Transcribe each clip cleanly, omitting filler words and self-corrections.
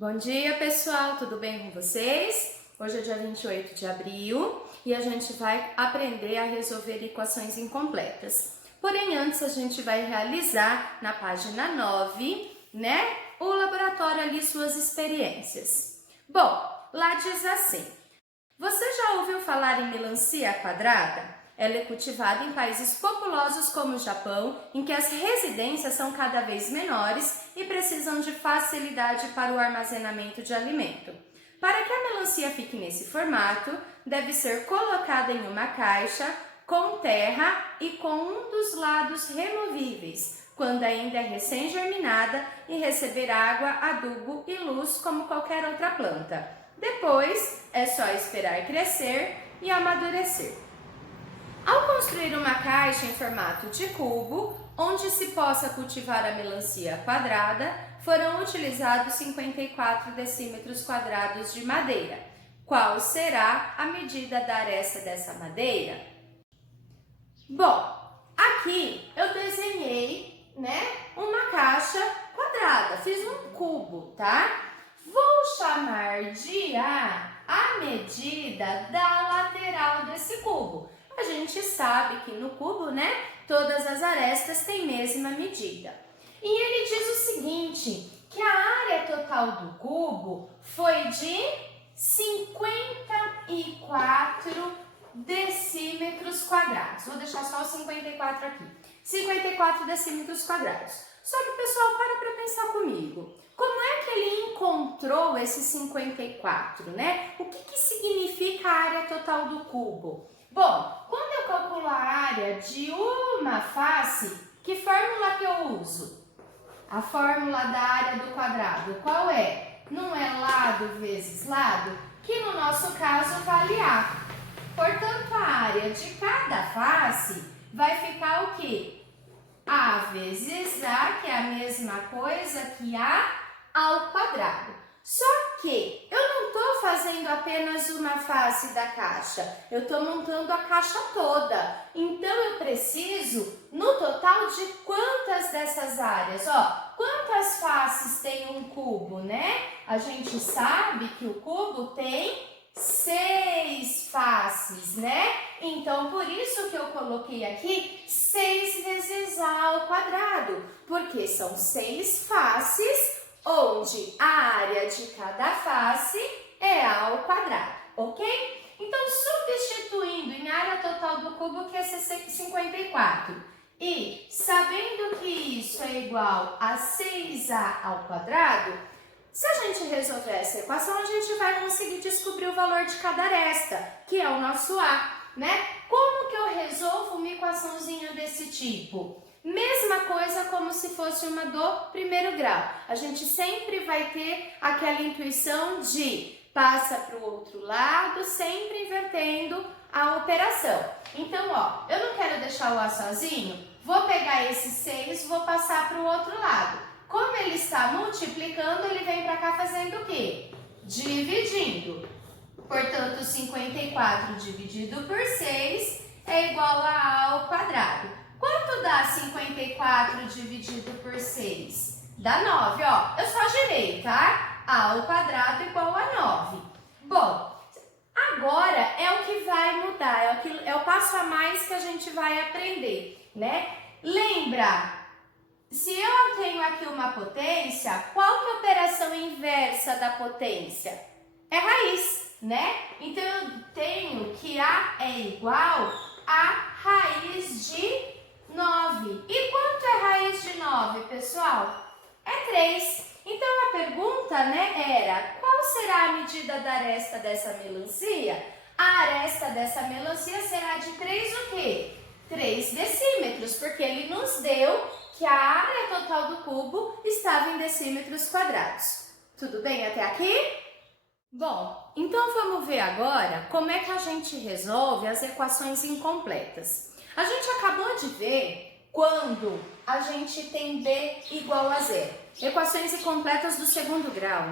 Bom dia, pessoal! Tudo bem com vocês? Hoje é dia 28 de abril e a gente vai aprender a resolver equações incompletas. Porém, antes a gente vai realizar na página 9, o laboratório ali, suas experiências. Bom, lá diz assim: você já ouviu falar em melancia quadrada? Ela é cultivada em países populosos como o Japão, em que as residências são cada vez menores e precisam de facilidade para o armazenamento de alimento. Para que a melancia fique nesse formato, deve ser colocada em uma caixa com terra e com um dos lados removíveis, quando ainda é recém-germinada, e receber água, adubo e luz como qualquer outra planta. Depois, é só esperar crescer e amadurecer. Ao construir uma caixa em formato de cubo, onde se possa cultivar a melancia quadrada, foram utilizados 54 decímetros quadrados de madeira. Qual será a medida da aresta dessa madeira? Bom, aqui eu desenhei, uma caixa quadrada, fiz um cubo, tá? Vou chamar de a medida da lateral desse cubo. A gente sabe que no cubo, todas as arestas têm mesma medida. E ele diz o seguinte, que a área total do cubo foi de 54 decímetros quadrados. Vou deixar só os 54 aqui. 54 decímetros quadrados. Só que, pessoal, para pensar comigo. Como é que ele encontrou esses 54, O que significa a área total do cubo? Bom, quando eu calculo a área de uma face, que fórmula que eu uso? A fórmula da área do quadrado, qual é? Não é lado vezes lado? Que no nosso caso vale A. Portanto, a área de cada face vai ficar o quê? A vezes A, que é a mesma coisa que A ao quadrado. Só que eu não estou fazendo apenas uma face da caixa, eu estou montando a caixa toda. Então, eu preciso, no total, de quantas dessas áreas? Quantas faces tem um cubo, A gente sabe que o cubo tem 6 faces, Então, por isso que eu coloquei aqui 6 vezes A ao quadrado, porque são 6 faces, onde a área de cada face é A ao quadrado, ok? Então, substituindo em área total do cubo, que é 54, e sabendo que isso é igual a 6A ao quadrado, se a gente resolver essa equação, a gente vai conseguir descobrir o valor de cada aresta, que é o nosso A, Como que eu resolvo uma equaçãozinha desse tipo? Mesma coisa como se fosse uma do primeiro grau. A gente sempre vai ter aquela intuição de passa para o outro lado, sempre invertendo a operação. Então, eu não quero deixar o A sozinho, vou pegar esse 6 e vou passar para o outro lado. Como ele está multiplicando, ele vem para cá fazendo o quê? Dividindo. Portanto, 54 dividido por 6 é igual a A ao quadrado. Quanto dá 54 dividido por 6? Dá 9, eu só girei, tá? A ao quadrado igual a 9. Bom, agora é o que vai mudar, é o passo a mais que a gente vai aprender, Lembra, se eu tenho aqui uma potência, qual que é a operação inversa da potência? É raiz, Então, eu tenho que A é igual a raiz de 9. E quanto é raiz de 9, pessoal? É 3. Então, a pergunta, era qual será a medida da aresta dessa melancia? A aresta dessa melancia será de 3 o quê? 3 decímetros, porque ele nos deu que a área total do cubo estava em decímetros quadrados. Tudo bem até aqui? Bom, então vamos ver agora como é que a gente resolve as equações incompletas. A gente acabou de ver quando a gente tem B igual a zero. Equações incompletas do segundo grau,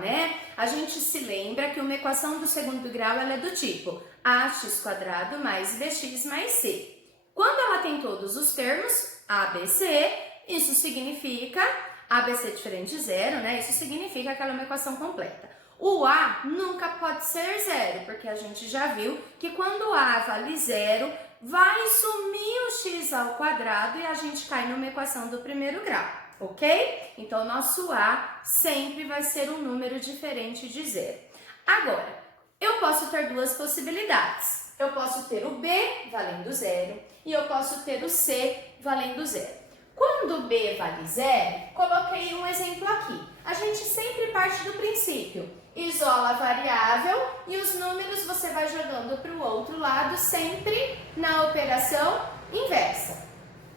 A gente se lembra que uma equação do segundo grau ela é do tipo ax² mais bx mais c. Quando ela tem todos os termos, A, B, C, isso significa A, B, C diferente de zero, né? Isso significa que ela é uma equação completa. O A nunca pode ser zero, porque a gente já viu que quando A vale zero, vai sumir o x ao quadrado e a gente cai numa equação do primeiro grau, ok? Então, nosso A sempre vai ser um número diferente de zero. Agora, eu posso ter duas possibilidades. Eu posso ter o B valendo zero e eu posso ter o C valendo zero. Quando o B vale zero, coloquei um exemplo aqui. A gente sempre parte do princípio, isola a variável e os números você vai jogando para o outro lado, sempre na operação inversa.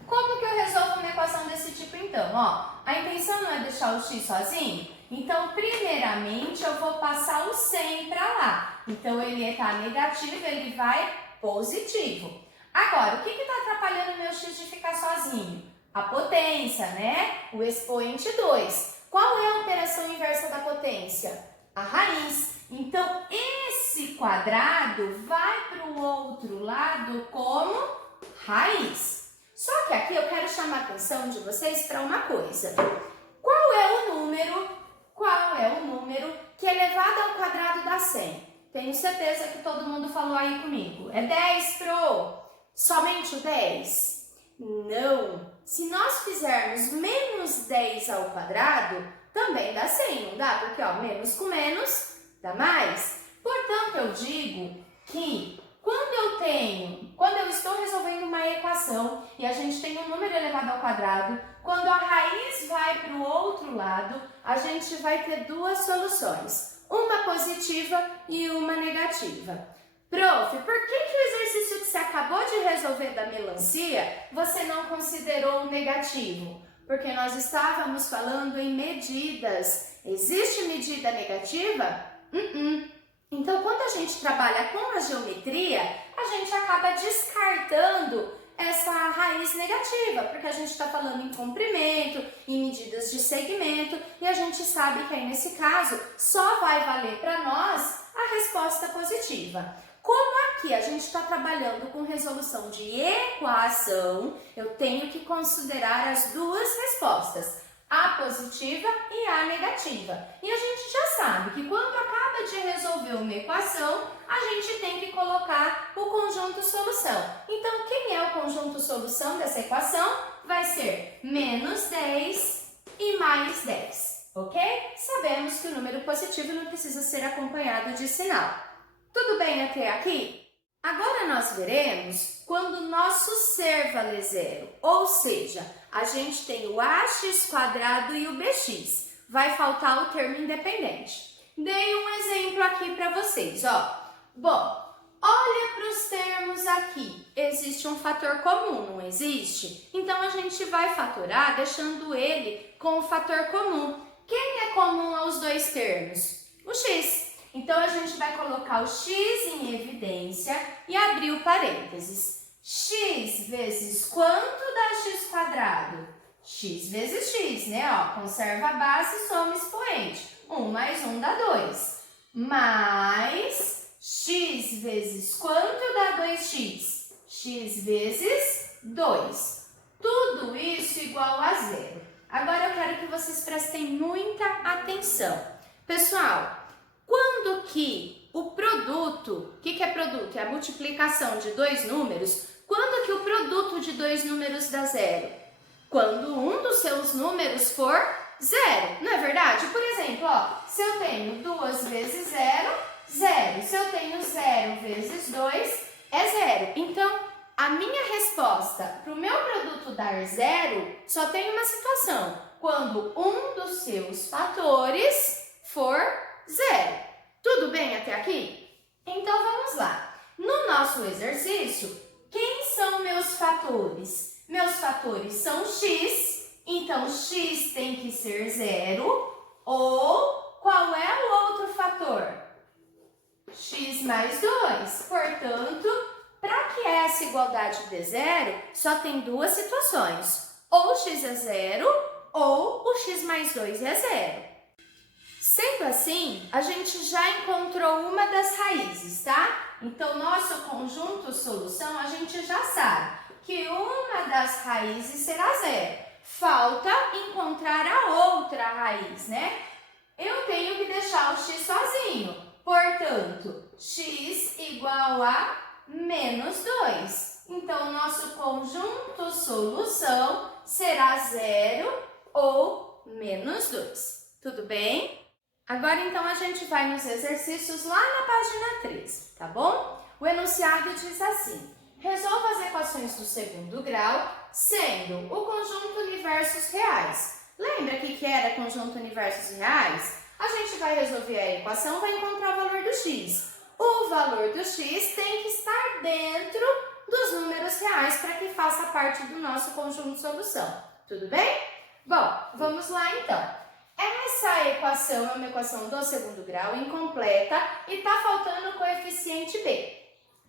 Como que eu resolvo uma equação desse tipo então? Ó, a intenção não é deixar o x sozinho? Então, primeiramente, eu vou passar o 100 para lá. Então, ele está negativo, ele vai positivo. Agora, o que está atrapalhando o meu x de ficar sozinho? A potência, né? O expoente 2. Qual é a operação inversa da potência? A raiz. Então, esse quadrado vai para o outro lado como raiz. Só que aqui eu quero chamar a atenção de vocês para uma coisa. Qual é o número que elevado ao quadrado dá 100? Tenho certeza que todo mundo falou aí comigo. É 10, Pro? Somente o 10? Não. Se nós fizermos menos 10 ao quadrado, também dá 100, não dá? Porque, ó, menos com menos dá mais. Portanto, eu digo que quando eu estou resolvendo uma equação e a gente tem um número elevado ao quadrado, quando a raiz vai para o outro lado, a gente vai ter duas soluções, uma positiva e uma negativa. Prof, por que o exercício que você acabou de resolver da melancia, você não considerou o negativo? Porque nós estávamos falando em medidas. Existe medida negativa? Então, quando a gente trabalha com a geometria, a gente acaba descartando essa raiz negativa, porque a gente está falando em comprimento, em medidas de segmento, e a gente sabe que aí nesse caso só vai valer para nós a resposta positiva. Como aqui a gente está trabalhando com resolução de equação, eu tenho que considerar as duas respostas, a positiva e a negativa. E a gente já sabe que quando acaba de resolver uma equação, a gente tem que colocar o conjunto solução. Então, quem é o conjunto solução dessa equação? Vai ser menos 10 e mais 10, ok? Sabemos que o número positivo não precisa ser acompanhado de sinal. Tudo bem até aqui? Agora nós veremos quando o nosso ser vale zero, ou seja, a gente tem o ax² e o bx. Vai faltar o termo independente. Dei um exemplo aqui para vocês, ó. Bom, olha para os termos aqui. Existe um fator comum, não existe? Então, a gente vai fatorar deixando ele com o fator comum. Quem é comum aos dois termos? O x. Então, a gente vai colocar o x em evidência e abrir o parênteses. X vezes quanto dá x²? X vezes x, né? Ó, conserva a base, soma expoente. 1 mais 1 dá 2. Mais x vezes quanto dá 2x? X vezes 2. Tudo isso igual a zero. Agora, eu quero que vocês prestem muita atenção. Pessoal, quando que o produto, o que é produto? É a multiplicação de dois números. Quando que o produto de dois números dá zero? Quando um dos seus números for zero, não é verdade? Por exemplo, ó, se eu tenho 2 vezes 0, 0. Se eu tenho 0 vezes 2, é 0. Então, a minha resposta para o meu produto dar zero só tem uma situação. Quando um dos seus fatores for zero. Tudo bem até aqui? Então, vamos lá. No nosso exercício, quem são meus fatores? Meus fatores são x, então x tem que ser zero. Ou qual é o outro fator? X mais 2. Portanto, para que essa igualdade dê zero, só tem duas situações. Ou x é zero, ou o x mais 2 é zero. Sendo assim, a gente já encontrou uma das raízes, tá? Então, nosso conjunto solução, a gente já sabe que uma das raízes será zero. falta encontrar a outra raiz, né? Eu tenho que deixar o x sozinho, portanto, x igual a menos 2. Então, nosso conjunto solução será 0 ou menos 2. Tudo bem? Agora, então, a gente vai nos exercícios lá na página 13, tá bom? O enunciado diz assim: resolva as equações do segundo grau, sendo o conjunto universos reais. Lembra que era conjunto universos reais? A gente vai resolver a equação, vai encontrar o valor do x. O valor do x tem que estar dentro dos números reais para que faça parte do nosso conjunto de solução. Tudo bem? Bom, vamos lá então. Essa equação é uma equação do segundo grau, incompleta, e está faltando o coeficiente b,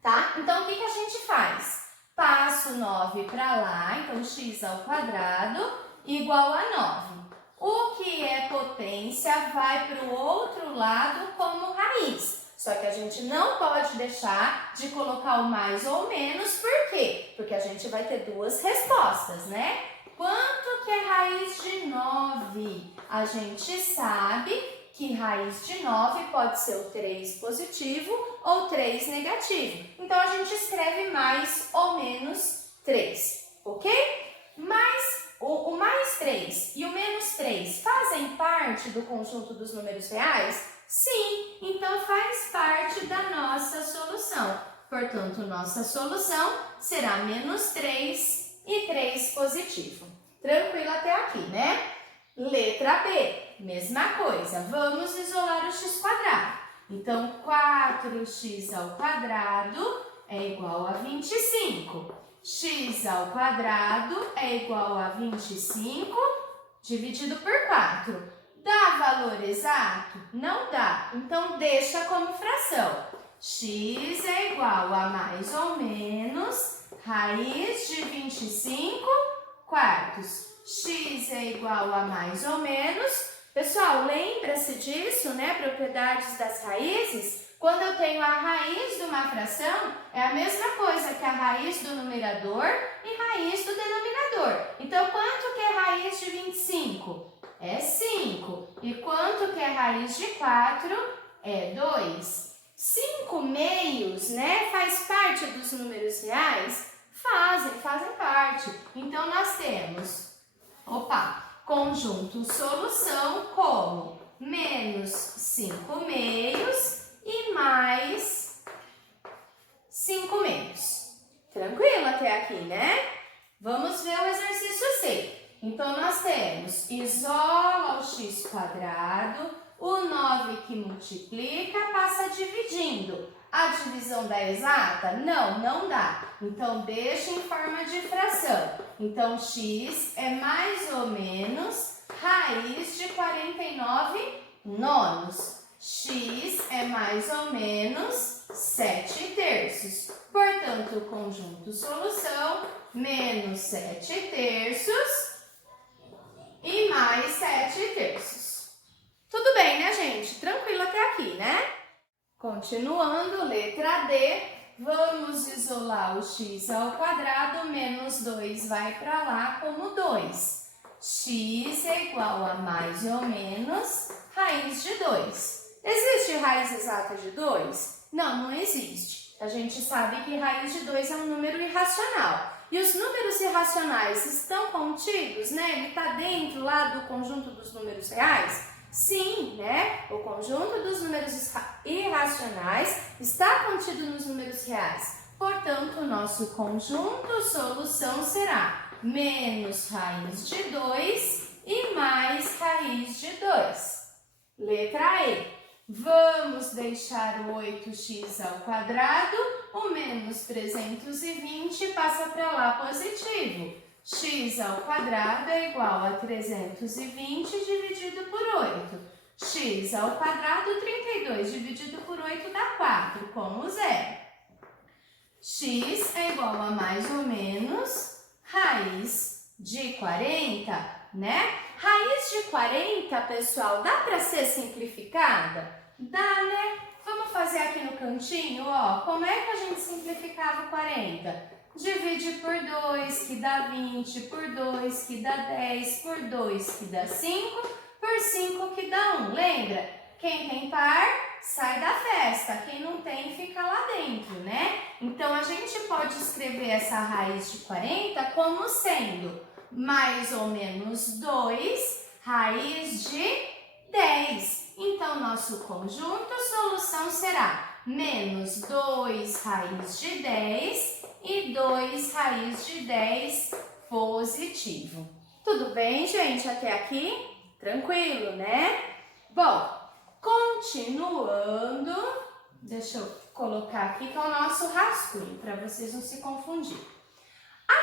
tá? Então, o que a gente faz? Passo 9 para lá, então x ao quadrado igual a 9. O que é potência vai para o outro lado como raiz. Só que a gente não pode deixar de colocar o mais ou menos, por quê? Porque a gente vai ter duas respostas, né? Quanto que é raiz de 9? A gente sabe que raiz de 9 pode ser o 3 positivo ou 3 negativo. Então, a gente escreve mais ou menos 3, ok? Mas o mais 3 e o menos 3 fazem parte do conjunto dos números reais? Sim, então faz parte da nossa solução. Portanto, nossa solução será menos 3 e 3 positivo. Tranquilo até aqui, né? Letra B, mesma coisa. Vamos isolar o x quadrado. Então, 4x ao quadrado é igual a 25. X ao quadrado é igual a 25 dividido por 4. Dá valor exato? Não dá. Então, deixa como fração. X é igual a mais ou menos raiz de 25 quartos. X é igual a mais ou menos. Pessoal, lembra-se disso, né? Propriedades das raízes. Quando eu tenho a raiz de uma fração, é a mesma coisa que a raiz do numerador e raiz do denominador. Então, quanto que é raiz de 25? É 5. E quanto que é raiz de 4? É 2. 5 meios, né? Faz parte dos números reais? Fazem parte. Então, nós temos, conjunto solução como menos 5 meios e mais 5 meios. Tranquilo até aqui, né? Vamos ver o exercício C. Então, nós temos, isola o x quadrado, o 9 que multiplica passa dividindo. A divisão dá exata? Não dá. Então, deixa em forma de fração. Então, x é mais ou menos raiz de 49 nonos. X é mais ou menos 7 terços. Portanto, o conjunto solução, menos 7 terços e mais 7 terços. Tudo bem, né, gente? Tranquilo até aqui, né? Continuando, letra D, vamos isolar o x ao quadrado, menos 2 vai para lá como 2. X é igual a mais ou menos raiz de 2. Existe raiz exata de 2? Não existe. A gente sabe que raiz de 2 é um número irracional. E os números irracionais estão contidos, né? Ele está dentro lá do conjunto dos números reais? Sim, né? O conjunto dos números irracionais está contido nos números reais. Portanto, o nosso conjunto solução será menos raiz de 2 e mais raiz de 2. Letra E. Vamos deixar o 8x ao quadrado, o menos 320 passa para lá positivo. X ao quadrado é igual a 320 dividido por 8. X ao quadrado, 32 dividido por 8 dá 4, como zero. X é igual a mais ou menos raiz de 40, né? Raiz de 40, pessoal, dá para ser simplificada? Dá, né? Vamos fazer aqui no cantinho, ó. Como é que a gente simplificava o 40? divide por 2, que dá 20, por 2, que dá 10, por 2, que dá 5, por 5, que dá 1. Lembra? Quem tem par, sai da festa. Quem não tem, fica lá dentro, né? Então, a gente pode escrever essa raiz de 40 como sendo mais ou menos 2 raiz de 10. Então, nosso conjunto solução será menos 2 raiz de 10 e 2 raiz de 10 positivo. Tudo bem, gente? Até aqui? Tranquilo, né? Bom, continuando, deixa eu colocar aqui que é o nosso rascunho, para vocês não se confundirem.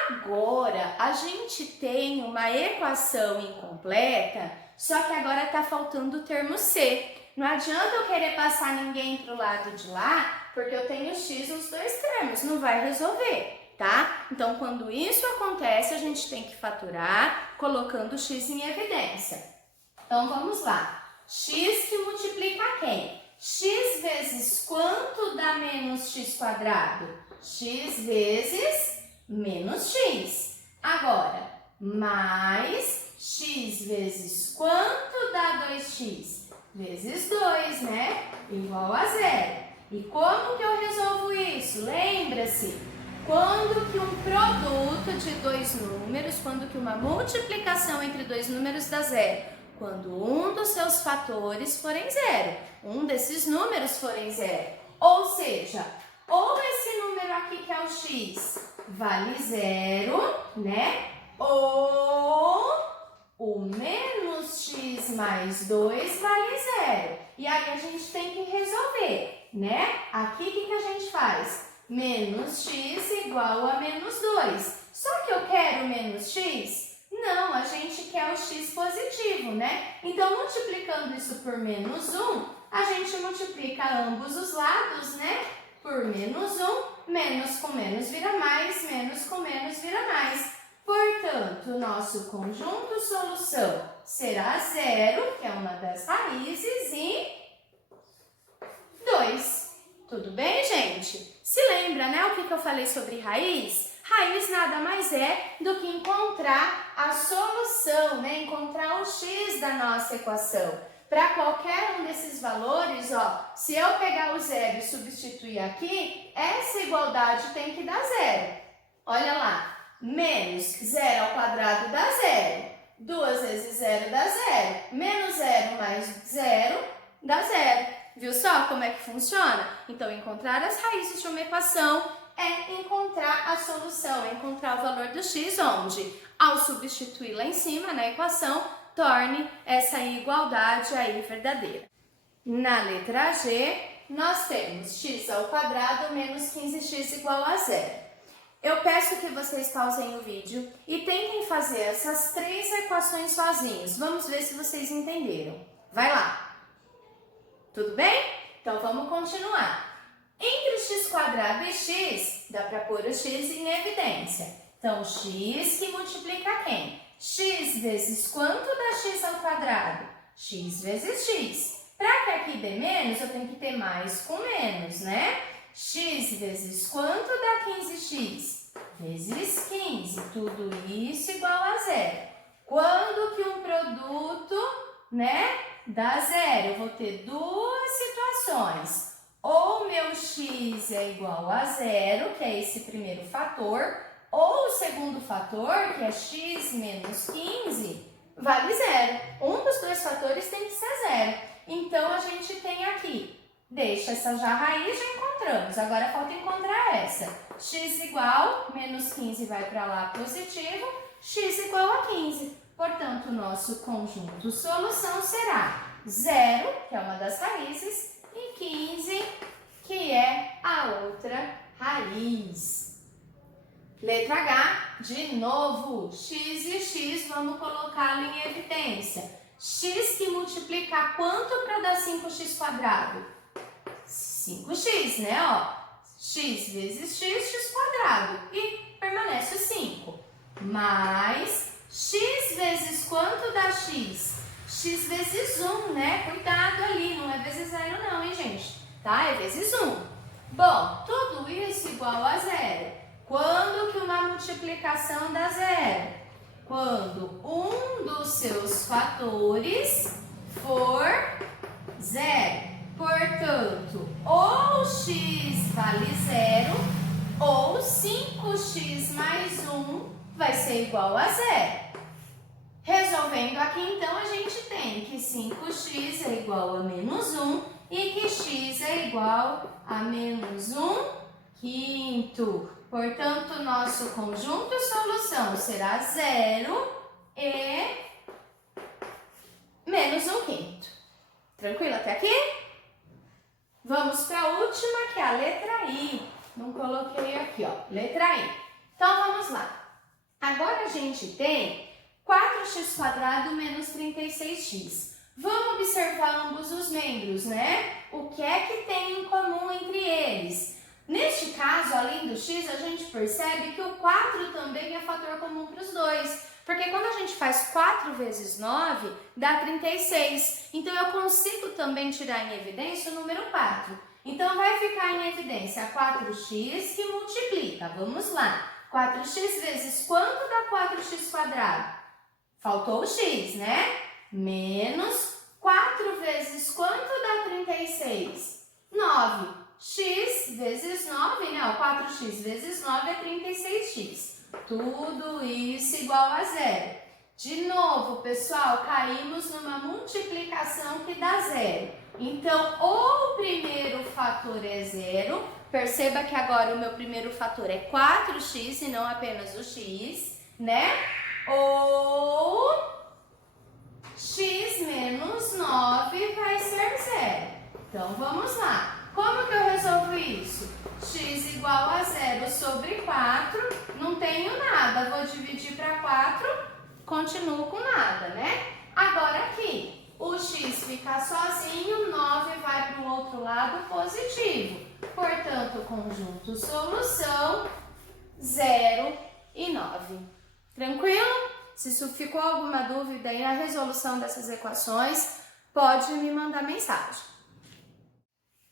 Agora, a gente tem uma equação incompleta, só que agora está faltando o termo C. Não adianta eu querer passar ninguém para o lado de lá, porque eu tenho x nos dois termos, não vai resolver, tá? Então, quando isso acontece, a gente tem que fatorar colocando o x em evidência. Então, vamos lá. X que multiplica quem? X vezes quanto dá menos x quadrado? X vezes menos x. Agora, mais x vezes quanto dá 2x? Vezes 2, né? Igual a 0. E como que eu resolvo isso? Lembra-se, quando que um produto de dois números, quando que uma multiplicação entre dois números dá 0? Quando um dos seus fatores forem 0. Um desses números forem 0. Ou seja, ou esse número aqui que é o x vale 0, né? Ou o menos x mais 2 vale 0. E aí a gente tem que resolver, né? Aqui o que a gente faz? Menos x igual a menos 2. Só que eu quero menos x? Não, a gente quer o x positivo, né? Então, multiplicando isso por menos 1, a gente multiplica ambos os lados, né? Por menos 1, menos com menos vira mais, menos com menos vira mais. Portanto, o nosso conjunto solução será 0, que é uma das raízes, e 2. Tudo bem, gente? Se lembra, né, o que eu falei sobre raiz? Raiz nada mais é do que encontrar a solução, né? Encontrar o x da nossa equação. Para qualquer um desses valores, ó, se eu pegar o 0 e substituir aqui, essa igualdade tem que dar 0. Olha lá, menos 0 ao quadrado dá 0. 2 vezes 0 dá 0. Menos 0 mais 0 dá 0. Viu só como é que funciona? Então, encontrar as raízes de uma equação é encontrar a solução, é encontrar o valor do x, onde, ao substituir lá em cima na equação, torne essa igualdade aí verdadeira. Na letra G, nós temos x ao quadrado menos 15x igual a 0. Eu peço que vocês pausem o vídeo e tentem fazer essas 3 equações sozinhos. Vamos ver se vocês entenderam. Vai lá! Tudo bem? Então, vamos continuar. Entre x quadrado e x, dá para pôr o x em evidência. Então, x que multiplica quem? X vezes quanto dá x ao quadrado? X vezes x. Para que aqui dê menos, eu tenho que ter mais com menos, né? X vezes quanto dá 15x? Vezes 15. Tudo isso igual a 0. Quando que um produto, né, dá 0? Eu vou ter duas situações. Ou meu x é igual a 0, que é esse primeiro fator, ou o segundo fator, que é x menos 15, vale 0. Um dos dois fatores tem que ser 0. Então, a gente tem aqui, deixa essa já raiz, já encontramos. Agora, falta encontrar essa. X igual, menos 15 vai para lá positivo, x igual a 15. Portanto, o nosso conjunto solução será 0, que é uma das raízes, e 15, que é a outra raiz. Letra H, de novo, x e x, vamos colocá-lo em evidência. X que multiplica quanto para dar 5x quadrado? 5x, né? Ó, x vezes x, x quadrado, e permanece o 5. Mais x vezes quanto dá x? X vezes 1, né? Cuidado ali, não é vezes 0 não, hein, gente? Tá? É vezes 1. Bom, tudo isso igual a 0. Quando que uma multiplicação dá zero? Quando um dos seus fatores for zero. Portanto, ou x vale zero, ou 5x mais 1 vai ser igual a zero. Resolvendo aqui, então, a gente tem que 5x é igual a menos 1 e que x é igual a menos 1/5. Portanto, nosso conjunto solução será 0 e menos 1/5. Tranquilo até aqui? Vamos para a última, que é a letra I. Não coloquei aqui, ó, letra I. Então, vamos lá. Agora a gente tem 4x² menos 36x. Vamos observar ambos os membros, né? O que é que tem em comum entre eles? Neste caso, além do x, a gente percebe que o 4 também é fator comum para os dois. Porque quando a gente faz 4 vezes 9, dá 36. Então, eu consigo também tirar em evidência o número 4. Então, vai ficar em evidência 4x que multiplica. Vamos lá. 4x vezes quanto dá 4x²? Faltou o x, né? Menos 4 vezes quanto dá 36? 9. X vezes 9, né? O 4x vezes 9 é 36x. Tudo isso igual a zero. De novo, pessoal, caímos numa multiplicação que dá zero. Então, ou o primeiro fator é zero, perceba que agora o meu primeiro fator é 4x e não apenas o x, né? Ou x menos 9 vai ser zero. Então, vamos lá. Como que eu resolvo isso? X igual a 0 sobre 4, não tenho nada, vou dividir para 4, continuo com nada, né? Agora aqui, o x fica sozinho, 9 vai para o outro lado positivo. Portanto, conjunto solução 0 e 9. Tranquilo? Se ficou alguma dúvida aí na resolução dessas equações, pode me mandar mensagem.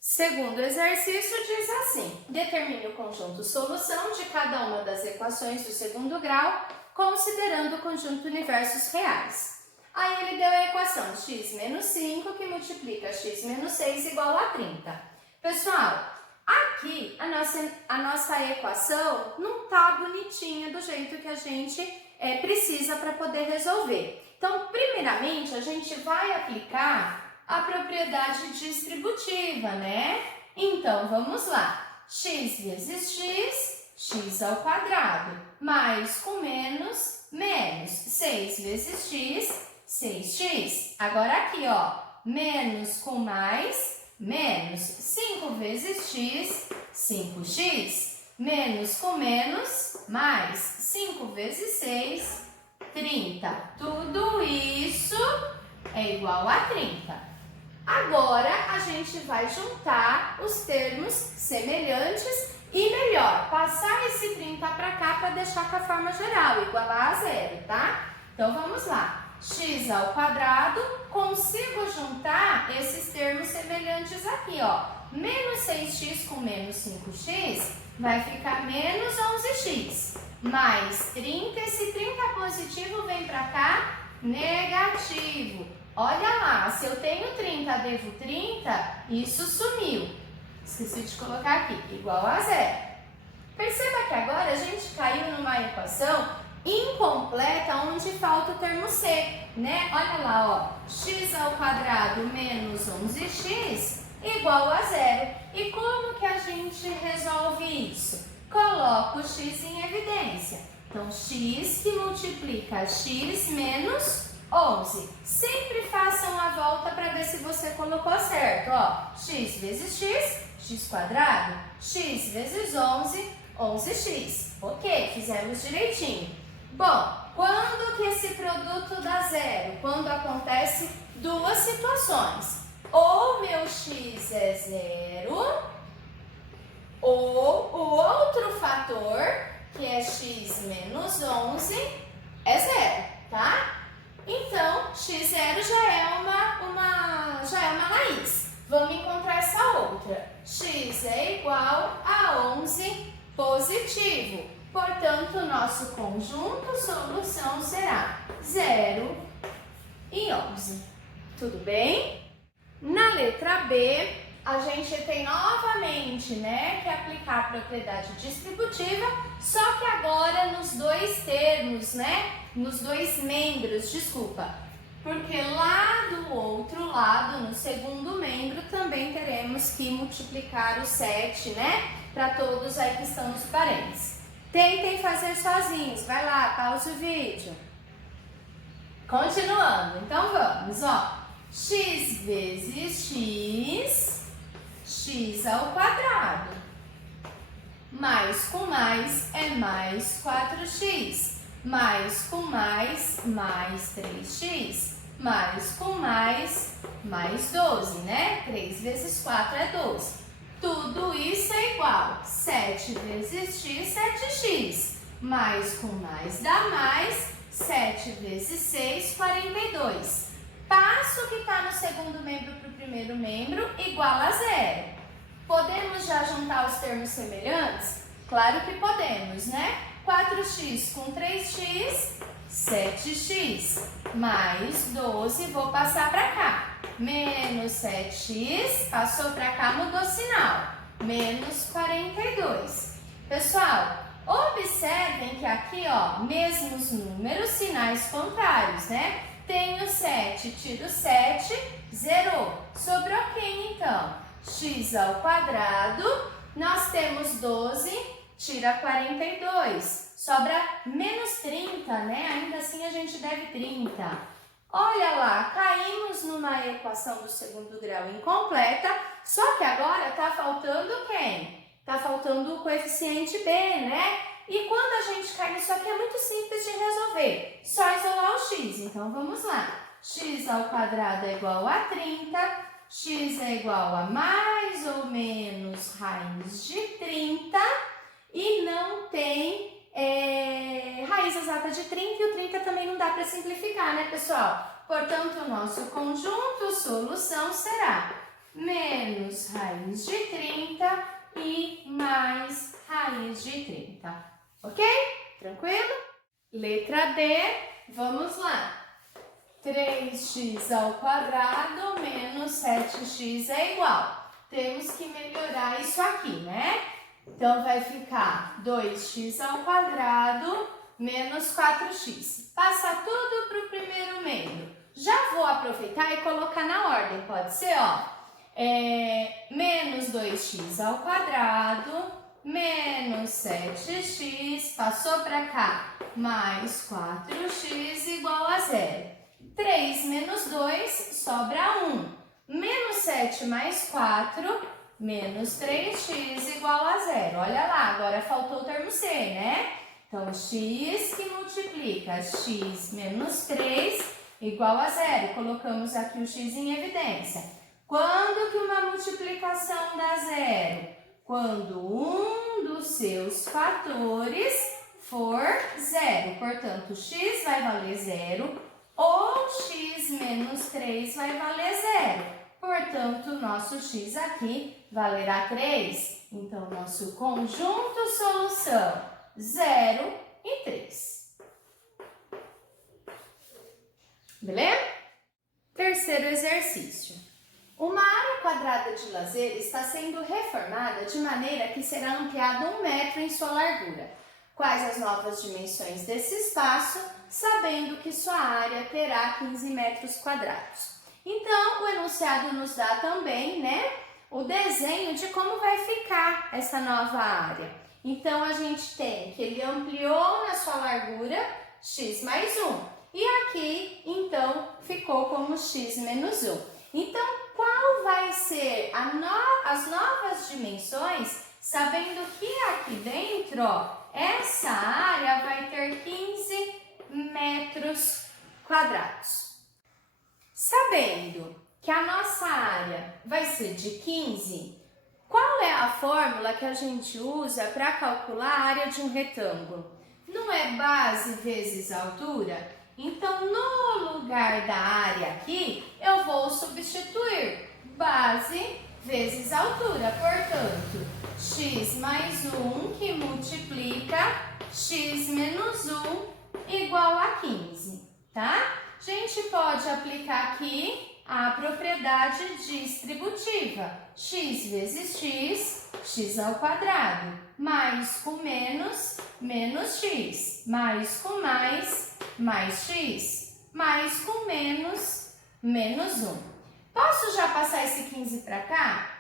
Segundo exercício diz assim: determine o conjunto solução de cada uma das equações do segundo grau, considerando o conjunto universos reais. Aí ele deu a equação x menos 5 que multiplica x menos 6 igual a 30. Pessoal, aqui a nossa equação não está bonitinha do jeito que a gente precisa para poder resolver. Então, primeiramente, a gente vai aplicar a propriedade distributiva, né? Então, vamos lá. X vezes x, x², mais com menos, menos. 6 vezes x, 6x. Agora aqui, ó, menos com mais, menos. 5 vezes x, 5x. Menos com menos, mais. 5 vezes 6, 30. Tudo isso é igual a 30. Agora, a gente vai juntar os termos semelhantes e melhor, passar esse 30 para cá para deixar com a forma geral, igualar a zero, tá? Então, vamos lá. X², consigo juntar esses termos semelhantes aqui, ó. Menos 6x com menos 5x vai ficar menos 11x. Mais 30, esse 30 positivo vem para cá, negativo. Olha lá, se eu tenho 30, devo 30, isso sumiu. Esqueci de colocar aqui, igual a zero. Perceba que agora a gente caiu numa equação incompleta, onde falta o termo c, né? Olha lá, ó, x² menos 11x igual a zero. E como que a gente resolve isso? Coloca o x em evidência. Então, x que multiplica x menos 11. Sempre façam a volta para ver se você colocou certo. Ó, x vezes x, x², x vezes 11, 11x. Ok, fizemos direitinho. Bom, quando que esse produto dá zero? Quando acontece duas situações. Ou meu x é zero, ou o outro fator, que é x menos 11, é zero, tá? Então, x0 já é uma raiz. Vamos encontrar essa outra. X é igual a 11 positivo. Portanto, o nosso conjunto solução será 0 e 11. Tudo bem? Na letra B, a gente tem novamente, né, que aplicar a propriedade distributiva, só que agora nos dois termos, né, nos dois membros, desculpa, porque lá do outro lado, no segundo membro, também teremos que multiplicar o 7, né, para todos aí que estão nos parênteses. Tentem fazer sozinhos, vai lá, pausa o vídeo. Continuando, então vamos, ó, x vezes x ao quadrado, mais com mais é mais 4x, mais com mais 3x, mais com mais 12, né? 3 vezes 4 é 12. Tudo isso é igual, 7 vezes x, 7x, mais com mais dá mais, 7 vezes 6, 42. Passo o que está no segundo membro para o primeiro membro, igual a 0. Podemos já juntar os termos semelhantes? Claro que podemos, né? 4x com 3x, 7x, mais 12, vou passar para cá. Menos 7x, passou para cá, mudou o sinal. Menos 42. Pessoal, observem que aqui, ó, mesmos números, sinais contrários, né? Tenho 7, tiro 7, zerou. Sobrou quem então? X ao quadrado, nós temos 12, tira 42. Sobra menos 30, né? Ainda assim a gente deve 30. Olha lá, caímos numa equação do segundo grau incompleta, só que agora tá faltando quem? Tá faltando o coeficiente b, né? E quando a gente cai nisso aqui é muito simples de resolver, só isolar o x. Então vamos lá, x ao quadrado é igual a 30, x é igual a mais ou menos raiz de 30 e não tem raiz exata de 30 e o 30 também não dá para simplificar, né, pessoal? Portanto, o nosso conjunto solução será menos raiz de 30 e mais raiz de 30. Ok? Tranquilo? Letra D, vamos lá. 3x ao quadrado menos 7x é igual. Temos que melhorar isso aqui, né? Então, vai ficar 2x ao quadrado menos 4x. Passa tudo para o primeiro membro. Já vou aproveitar e colocar na ordem, pode ser, ó. Menos 2x ao quadrado, menos 7x, passou para cá, mais 4x igual a 0. 3 menos 2, sobra 1. Menos 7 mais 4... menos 3x igual a 0. Olha lá, agora faltou o termo C, né? Então, x que multiplica x menos 3 igual a 0. Colocamos aqui o x em evidência. Quando que uma multiplicação dá 0? Quando um dos seus fatores for 0. Portanto, x vai valer 0 ou x menos 3 vai valer 0. Portanto, o nosso x aqui valerá 3. Então, nosso conjunto solução 0 e 3. Beleza? Terceiro exercício. Uma área quadrada de lazer está sendo reformada de maneira que será ampliado 1 metro em sua largura. Quais as novas dimensões desse espaço, sabendo que sua área terá 15 metros quadrados? Então, o enunciado nos dá também, né, o desenho de como vai ficar essa nova área. Então, a gente tem que ele ampliou na sua largura x mais 1. E aqui, então, ficou como x menos 1. Então, qual vai ser as novas dimensões, sabendo que aqui dentro, ó, essa área vai ter 15 metros quadrados. Sabendo que a nossa área vai ser de 15, qual é a fórmula que a gente usa para calcular a área de um retângulo? Não é base vezes altura? Então, no lugar da área aqui, eu vou substituir base vezes altura. Portanto, x mais 1 que multiplica x menos 1 igual a 15, tá? A gente pode aplicar aqui a propriedade distributiva. X vezes x, x ao quadrado, mais com menos, menos x, mais com mais x, mais com menos, menos 1. Posso já passar esse 15 para cá?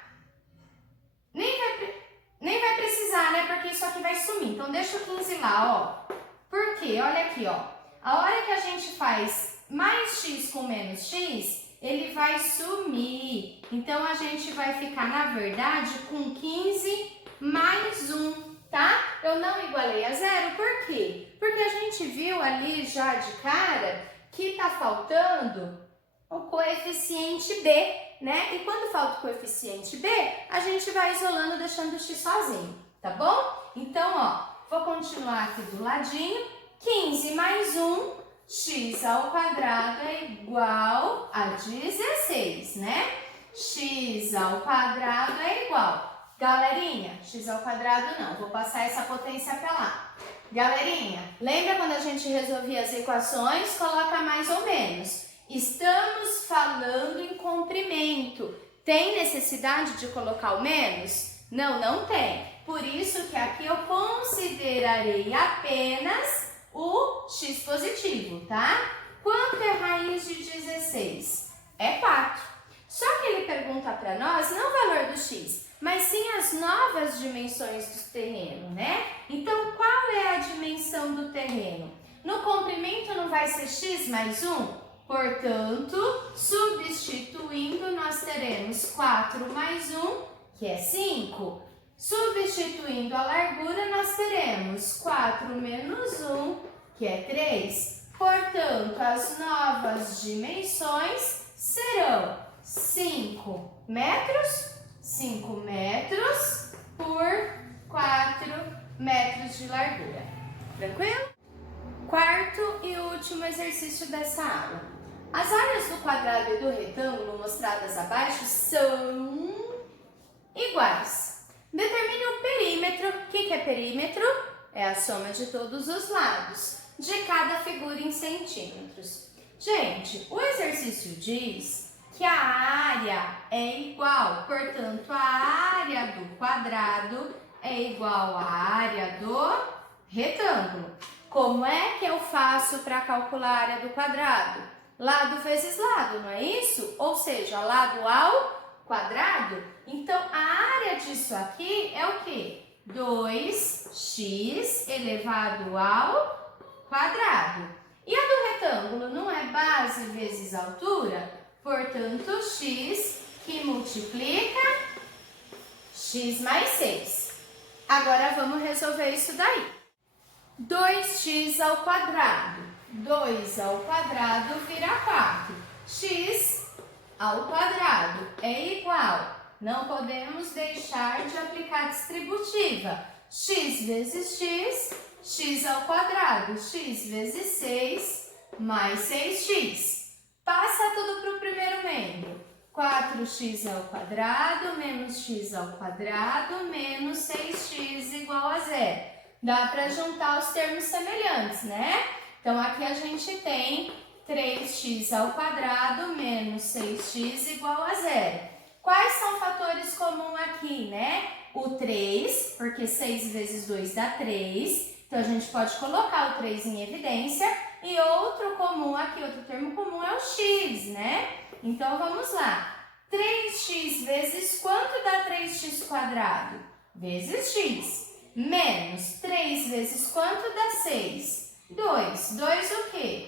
Nem vai precisar, né? Porque isso aqui vai sumir. Então, deixa o 15 lá, ó. Por quê? Olha aqui, ó. A hora que a gente faz mais x com menos x, ele vai sumir. Então, a gente vai ficar, na verdade, com 15 mais 1, tá? Eu não igualei a zero, por quê? Porque a gente viu ali já de cara que tá faltando o coeficiente b, né? E quando falta o coeficiente b, a gente vai isolando, deixando o x sozinho, tá bom? Então, ó, vou continuar aqui do ladinho. 15 mais 1, x ao quadrado é igual a 16, né? X ao quadrado é igual. Galerinha, x ao quadrado não, vou passar essa potência para lá. Galerinha, lembra quando a gente resolvia as equações? Coloca mais ou menos. Estamos falando em comprimento. Tem necessidade de colocar o menos? Não, não tem. Por isso que aqui eu considerarei apenas o x positivo, tá? Quanto é raiz de 16? É 4. Só que ele pergunta para nós não o valor do x, mas sim as novas dimensões do terreno, né? Então, qual é a dimensão do terreno? No comprimento não vai ser x mais 1? Portanto, substituindo, nós teremos 4 mais 1, que é 5. Substituindo a largura, nós teremos 4 menos 1, que é 3. Portanto, as novas dimensões serão 5 metros, 5 metros por 4 metros de largura. Tranquilo? Quarto e último exercício dessa aula. As áreas do quadrado e do retângulo mostradas abaixo são iguais. Determine o perímetro. O que é perímetro? É a soma de todos os lados de cada figura em centímetros. Gente, o exercício diz que a área é igual, portanto, a área do quadrado é igual à área do retângulo. Como é que eu faço para calcular a área do quadrado? Lado vezes lado, não é isso? Ou seja, lado ao quadrado. Então, a área disso aqui é o quê? 2x elevado ao quadrado. E a do retângulo não é base vezes altura? Portanto, x que multiplica x mais 6. Agora, vamos resolver isso daí. 2x ao quadrado. 2 ao quadrado vira 4. X ao quadrado é igual. Não podemos deixar de aplicar a distributiva. X vezes x, x ao quadrado. X vezes 6, mais 6x. Passa tudo para o primeiro membro. 4x ao quadrado menos x ao quadrado menos 6x igual a 0. Dá para juntar os termos semelhantes, né? Então, aqui a gente tem 3x ao quadrado menos 6x igual a 0. Quais são fatores comuns aqui, né? O 3, porque 6 vezes 2 dá 3. Então, a gente pode colocar o 3 em evidência. E outro comum aqui, outro termo comum é o x, né? Então, vamos lá. 3x vezes quanto dá 3x quadrado? Vezes x. Menos 3 vezes quanto dá 6? 2. 2 o quê?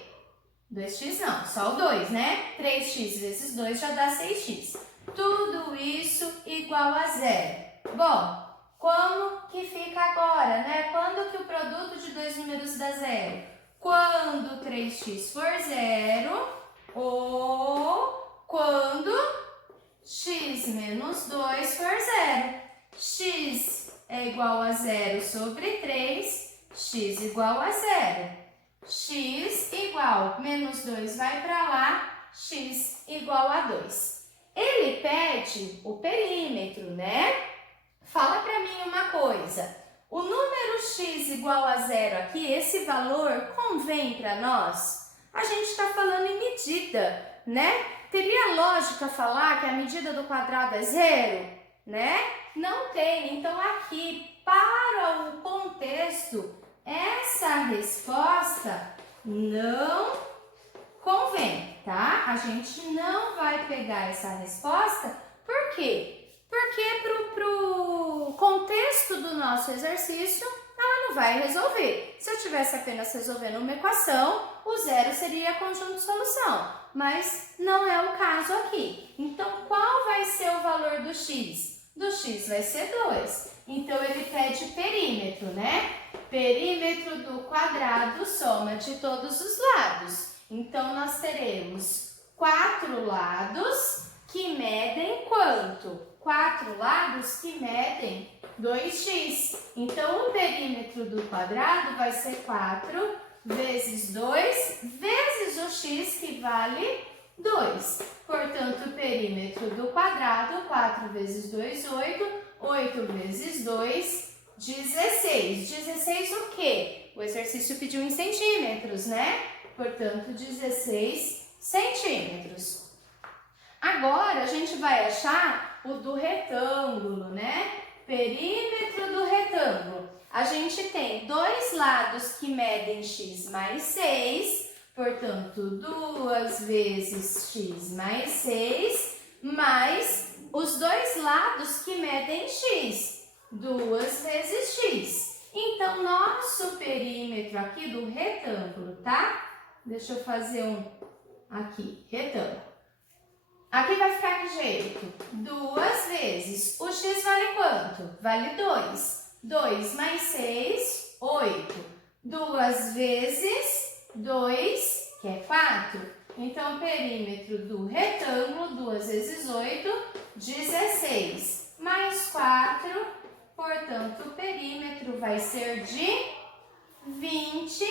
2x não, só o 2, né? 3x vezes 2 já dá 6x. Tudo isso igual a 0. Bom, como que fica agora, né? Quando que o produto de dois números dá 0? Quando 3x for 0 ou quando x menos 2 for 0. X é igual a 0 sobre 3, x igual a 0. X igual, menos 2 vai para lá, x igual a 2. Ele pede o perímetro, né? Fala para mim uma coisa. O número x igual a 0 aqui, esse valor convém para nós? A gente está falando em medida, né? Teria lógica falar que a medida do quadrado é 0, né? Não tem. Então, aqui, para o contexto, essa resposta não convém, tá? A gente não vai pegar essa resposta. Por quê? Porque pro contexto do nosso exercício, ela não vai resolver. Se eu estivesse apenas resolvendo uma equação, o 0 seria conjunto de solução, mas não é o caso aqui. Então, qual vai ser o valor do x? Do x vai ser 2. Então, ele pede perímetro, né? Perímetro do quadrado, soma de todos os lados. Então, nós teremos 4 lados que medem quanto? 4 lados que medem 2x. Então, o perímetro do quadrado vai ser 4 vezes 2 vezes o x, que vale 2. Portanto, o perímetro do quadrado, 4 vezes 2, 8. 8 vezes 2, 16. 16 o quê? O exercício pediu em centímetros, né? Portanto, 16 centímetros. Agora, a gente vai achar o do retângulo, né? Perímetro do retângulo. A gente tem 2 lados que medem x mais 6, portanto, 2 vezes x mais 6, mais os 2 lados que medem x, 2 vezes x. Então, nosso perímetro aqui do retângulo, tá? Deixa eu fazer um aqui, retângulo. Aqui vai ficar que jeito? 2 vezes. O x vale quanto? Vale 2. 2 mais 6, 8. 2 vezes 2, que é 4. Então, perímetro do retângulo, 2 vezes 8, 16. Mais 4, portanto, o perímetro vai ser de 20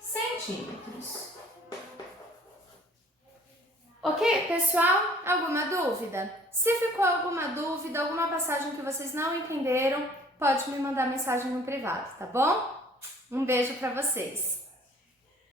centímetros. Ok, pessoal? Alguma dúvida? Se ficou alguma dúvida, alguma passagem que vocês não entenderam, pode me mandar mensagem no privado, tá bom? Um beijo para vocês!